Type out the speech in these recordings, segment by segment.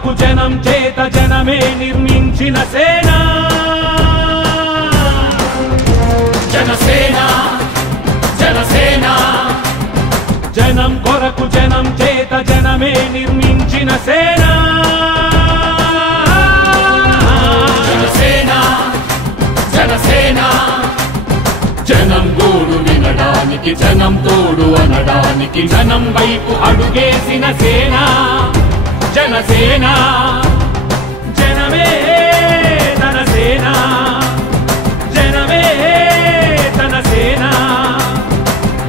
కొరకు జనం చేత జనమే నిర్మించిన సేన జనసేన జనసేన జనం కొరకు జనం చేత జనమే నిర్మించిన సేన జనసేన జనసేన జనం గోడు వినడానికి జనం తోడు అనడానికి జనం వైపు అడుగేసిన సేన జనసేన జనమే తన సేన జనమే తన సేన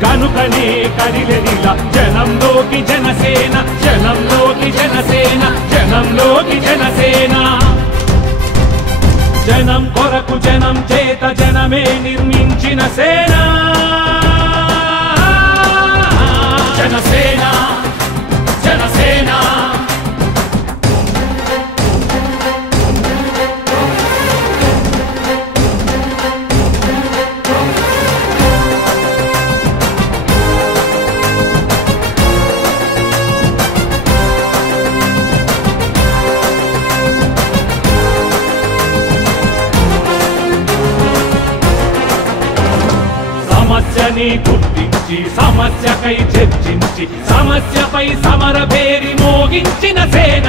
కనుకనే కదిలెదిలా జనంలోకి జనసేన జనంలోకి జనసేన జనంలోకి జనసేన జనం కొరకు జనం చేత జనమే నిర్మించిన సేన జనసేన జనసేన సమస్యని గుర్తించి సమస్యకై చర్చించి సమస్యపై సమర పేరి మోగించిన సేన